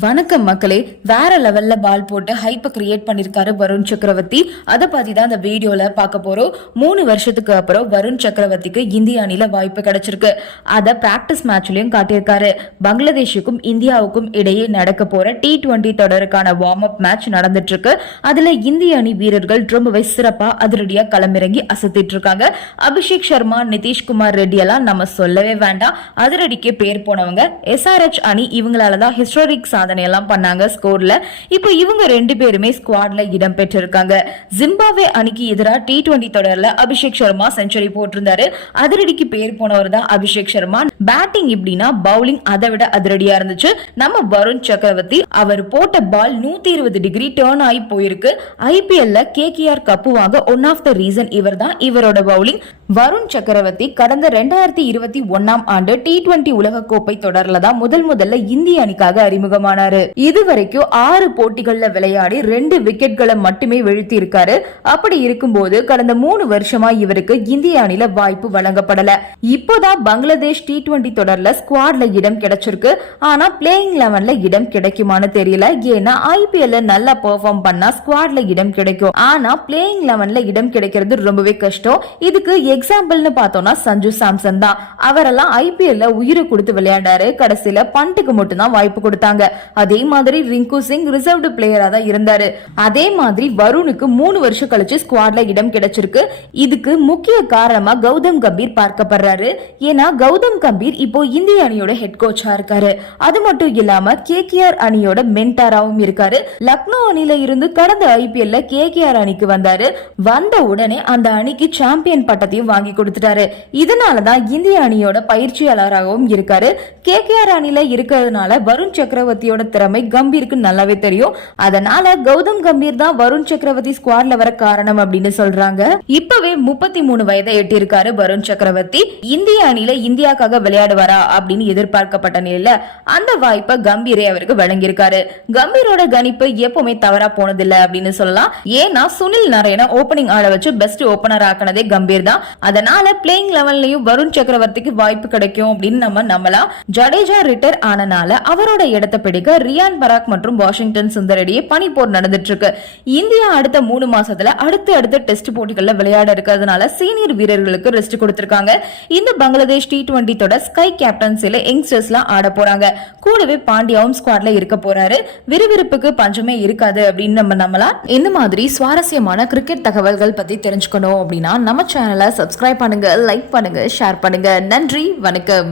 வணக்கம் மக்களே வேற லெவல்ல பால் போட்டு ஹைப்பை கிரியேட் பண்ணிருக்காரு வருண் சக்கரவர்த்தி. அதை பத்தி தான் இந்த வீடியோல பார்க்க போறோம். மூணு வருஷத்துக்கு அப்புறம் வருண் சக்கரவர்த்திக்கு இந்திய அணில வாய்ப்பு கிடைச்சிருக்கு. அதை பிராக்டிஸ் மேட்ச்லயும் காட்டியிருக்காரு. பங்களாதேஷுக்கும் இந்தியாவுக்கும் இடையே நடக்க போற டி டுவெண்டி தொடருக்கான வார்ம் அப் மேட்ச் நடந்துட்டு இருக்கு அதுல இந்திய அணி வீரர்கள் ரொம்பவே சிறப்பா அதிரடியா களமிறங்கி அசத்திட்டு இருக்காங்க. அபிஷேக் சர்மா நிதிஷ்குமார் ரெட்டி எல்லாம் நம்ம சொல்லவே வேண்டாம். அதிரடிக்கு பேர் போனவங்க எஸ்ஆர்ஹெச் அணி இவங்களாலதான் ஹிஸ்டாரிக் சாதனை எல்லாம் பண்ணாங்க ஸ்கோர்ல. இப்போ இவங்க ரெண்டு பேருமே ஸ்குவாட்ல இடம் பெற்றிருக்காங்க. ஜிம்பாவே அணிக்கு எதிராக டி டுவெண்டி தொடர்ல அபிஷேக் சர்மா செஞ்சுரி போட்டிருந்தாரு. அதிரடிக்கு பேர் போனவர் தான் அபிஷேக் சர்மா. பேட்டிங் இப்படின்னா பவுலிங் அதை விட அதிரடியா இருந்துச்சு. நம்ம வருண் சக்கரவர்த்தி அவர் போட்ட பால் நூத்தி இருபது டிகிரி டேர்ன் ஆகி போயிருக்கு. ஐபிஎல்ல கேகேஆர் கப்பு வாங்க ஒன் ஆஃப் த ரீசன் இவர் தான் இவரோட பவுலிங் வருண் சக்கரவர்த்தி கடந்த ரெண்டாயிரத்தி இருபத்தி ஒன்னாம் ஆண்டு டி டுவெண்டி உலக கோப்பை தொடர்ல தான் முதல் முதல்ல இந்திய அணிக்காக அறிமுகமானாரு. இதுவரைக்கும் ஆறு போட்டிகள்ல விளையாடி ரெண்டு விக்கெட்களை மட்டுமே வீழ்த்தி இருக்காரு அப்படி இருக்கும்போது கடந்த மூணு வருஷமா இவருக்கு இந்திய அணில வாய்ப்பு வழங்கப்படல. இப்போதான் பங்களாதேஷ் டி டுவெண்ட்டி தொடர்ல ஸ்குவாட்ல இடம் கிடைச்சிருக்கு. ஆனா பிளேயிங் லெவன்ல இடம் கிடைக்குமான்னு தெரியல. ஏன்னா ஐபிஎல்ல நல்லா பெர்ஃபார்ம் பண்ணா ஸ்குவாட்ல இடம் கிடைக்கும். ஆனா பிளேயிங் லெவன்ல இடம் கிடைக்கிறது ரொம்பவே கஷ்டம். இதுக்கு எக்ஸாம்பிள்னு பார்த்தோம்னா சஞ்சு சாம்சன் தான். அவரெல்லாம் ஐபிஎல்ல உயிரை கொடுத்து விளையாண்டாரு. கடைசியில பண்ட்டுக்கு மட்டும் தான் வாய்ப்பு கொடுத்தாங்க. அதே மாதிரி ரிங்கு சிங் ரிசர்வ்டு பிளேயரா தான் இருந்தாரு. அதே மாதிரி வருணுக்கு மூணு வருஷம் கழிச்சு ஸ்குவாட்ல இடம் கிடைச்சிருக்கு. இதுக்கு முக்கிய காரணமா கௌதம் கம்பீர் பார்க்கப்படுறாரு. ஏன்னா கௌதம் கம்பீர் கபீர் இப்போ இந்திய அணியோட ஹெட் கோச்சா இருக்காரு. அது மட்டும் இல்லாம கேகேஆர் அணியோட மென்டாராவும் இருக்காரு. லக்னோ அணில இருந்து கடந்த ஐபிஎல்ல கேகேஆர் அணிக்கு வந்தாரு. வந்த உடனே அந்த அணிக்கு சாம்பியன் பட்டத்தையும் வாங்கி கொடுத்துட்டாரு. இதனாலதான் இந்திய அணியோட பயிற்சியாளராகவும் இருக்காரு. கேகேஆர் அணில இருக்கிறதுனால வருண் சக்கரவர்த்தியோட திறமை கம்பீருக்கு நல்லாவே தெரியும். அதனால கௌதம் கம்பீர் தான் வருண் சக்கரவர்த்தி ஸ்குவாட்ல வர காரணம் அப்படின்னு சொல்றாங்க. இப்பவே முப்பத்தி மூணு வயதை எட்டியிருக்காரு வருண் சக்கரவர்த்தி. இந்திய அணில இந்தியாக்காக விளையாடுவாரா அப்படின்னு எதிர்பார்க்கப்பட்ட நிலையில அந்த வாய்ப்பை கம்பீரே அவருக்கு வழங்கியிருக்காரு. கம்பீரோட கணிப்பு எப்பவுமே தவறா போனதில்லை அப்படின்னு சொல்லலாம். ஏன்னா சுனில் நாராயண ஓபனிங் ஆட வச்சு பெஸ்ட் ஓபனர் ஆக்கினதே கம்பீர் தான். அதனால பிளேயிங் லெவல்லையும் வருண் சக்கரவர்த்திக்கு வாய்ப்பு கிடைக்கும் அப்படின்னு நம்ம நம்பலாம். ஜடேஜா ரிட்டர் ஆனனால அவரோட இடத்தை பிடிக்க ரியான் பராக் மற்றும் வாஷிங்டன் சுந்தரடியே பனிப்போர் நடந்துட்டு இருக்கு இந்தியா அடுத்த மூணு மாசத்துல அடுத்து அடுத்த டெஸ்ட் போட்டிகள்ல விளையாட இருக்கிறதுனால சீனியர் வீரர்களுக்கு ரெஸ்ட் கொடுத்திருக்காங்க. இந்த பங்களாதேஷ் டி டுவெண்டி தொடர் ஸ்கை கேப்டன்சில யங்ஸ்டர்ஸ்லாம் ஆட போறாங்க. கூடவே பாண்டியாவும் ஸ்குவாட்ல இருக்க போறாரு. விறுவிறுப்புக்கு பஞ்சமே இருக்காது அப்படின்னு நம்ம நம்பலாம். இந்த மாதிரி சுவாரஸ்யமான கிரிக்கெட் தகவல்கள் பத்தி தெரிஞ்சுக்கணும் அப்படின்னா நம்ம சேனலை சப்ஸ்கிரைப் பண்ணுங்க லைக் பண்ணுங்க ஷேர் பண்ணுங்க. நன்றி வணக்கம்.